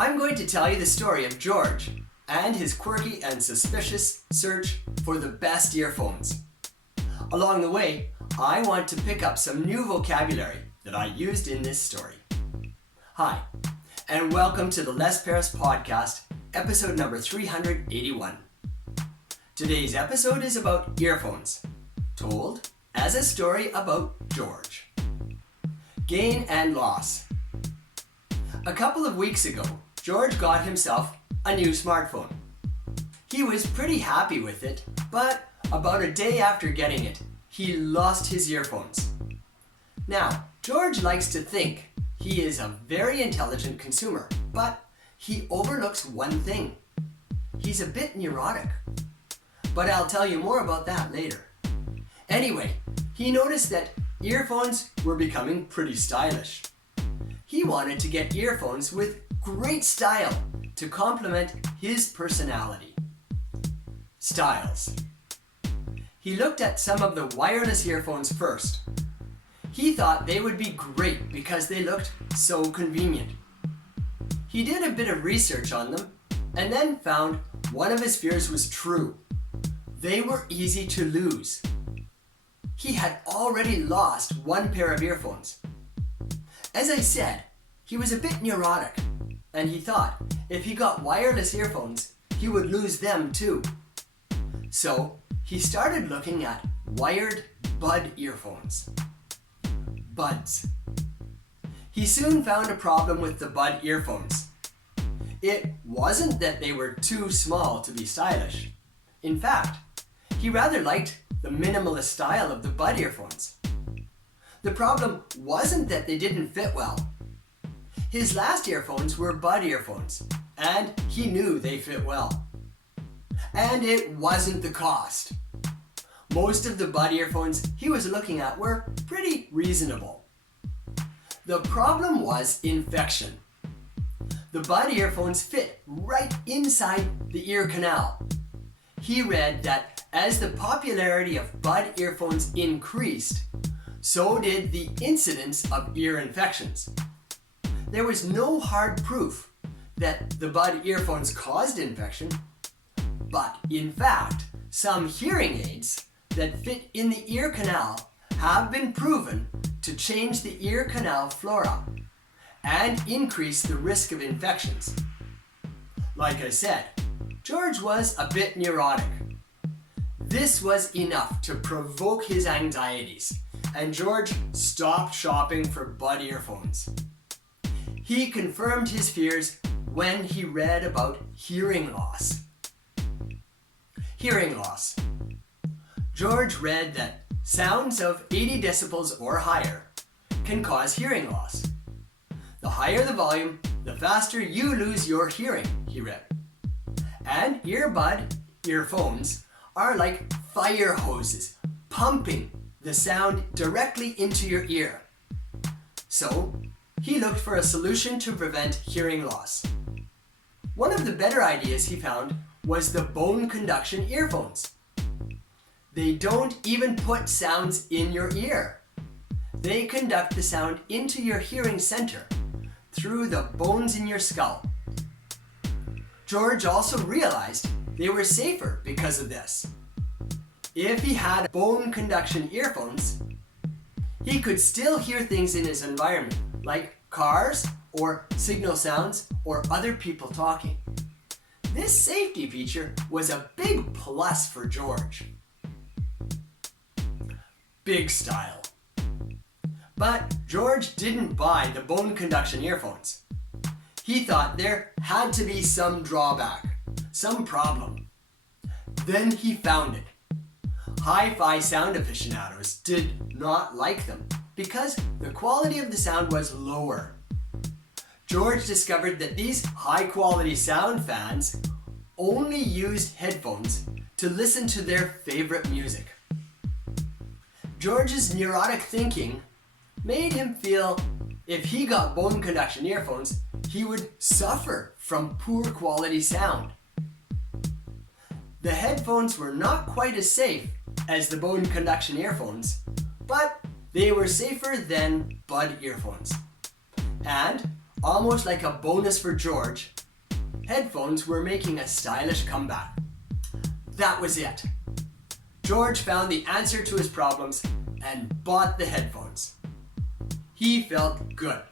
I'm going to tell you the story of George and his quirky and suspicious search for the best earphones. Along the way, I want to pick up some new vocabulary that I used in this story. Hi, and welcome to the Les Paris Podcast, episode number 381. Today's episode is about earphones, told as a story about George. Gain and loss. A couple of weeks ago, George got himself a new smartphone. He was pretty happy with it, but about a day after getting it, he lost his earphones. Now, George likes to think he is a very intelligent consumer, but he overlooks one thing. He's a bit neurotic. But I'll tell you more about that later. Anyway, he noticed that earphones were becoming pretty stylish. He wanted to get earphones with great style to complement his personality. Styles. He looked at some of the wireless earphones first. He thought they would be great because they looked so convenient. He did a bit of research on them and then found one of his fears was true. They were easy to lose. He had already lost one pair of earphones. As I said, he was a bit neurotic, and he thought if he got wireless earphones, he would lose them too. So he started looking at wired bud earphones. Buds. He soon found a problem with the bud earphones. It wasn't that they were too small to be stylish. In fact, he rather liked the minimalist style of the bud earphones. The problem wasn't that they didn't fit well. His last earphones were bud earphones, and he knew they fit well. And it wasn't the cost. Most of the bud earphones he was looking at were pretty reasonable. The problem was infection. The bud earphones fit right inside the ear canal. He read that as the popularity of bud earphones increased, so did the incidence of ear infections. There was no hard proof that the bud earphones caused infection, but in fact, some hearing aids that fit in the ear canal have been proven to change the ear canal flora and increase the risk of infections. Like I said, George was a bit neurotic. This was enough to provoke his anxieties, and George stopped shopping for bud earphones. He confirmed his fears when he read about hearing loss. Hearing loss. George read that sounds of 80 decibels or higher can cause hearing loss. The higher the volume, the faster you lose your hearing, he read. And earphones are like fire hoses, pumping the sound directly into your ear. So, he looked for a solution to prevent hearing loss. One of the better ideas he found was the bone conduction earphones. They don't even put sounds in your ear. They conduct the sound into your hearing center through the bones in your skull. George also realized they were safer because of this. If he had bone conduction earphones, he could still hear things in his environment, like cars or signal sounds or other people talking. This safety feature was a big plus for George. Big style. But George didn't buy the bone conduction earphones. He thought there had to be some drawback, some problem. Then he found it. Hi-fi sound aficionados did not like them because the quality of the sound was lower. George discovered that these high-quality sound fans only used headphones to listen to their favorite music. George's neurotic thinking made him feel if he got bone conduction earphones, he would suffer from poor quality sound. The headphones were not quite as safe as the bone conduction earphones, but they were safer than bud earphones. And almost like a bonus for George, headphones were making a stylish comeback. That was it. George found the answer to his problems and bought the headphones. He felt good.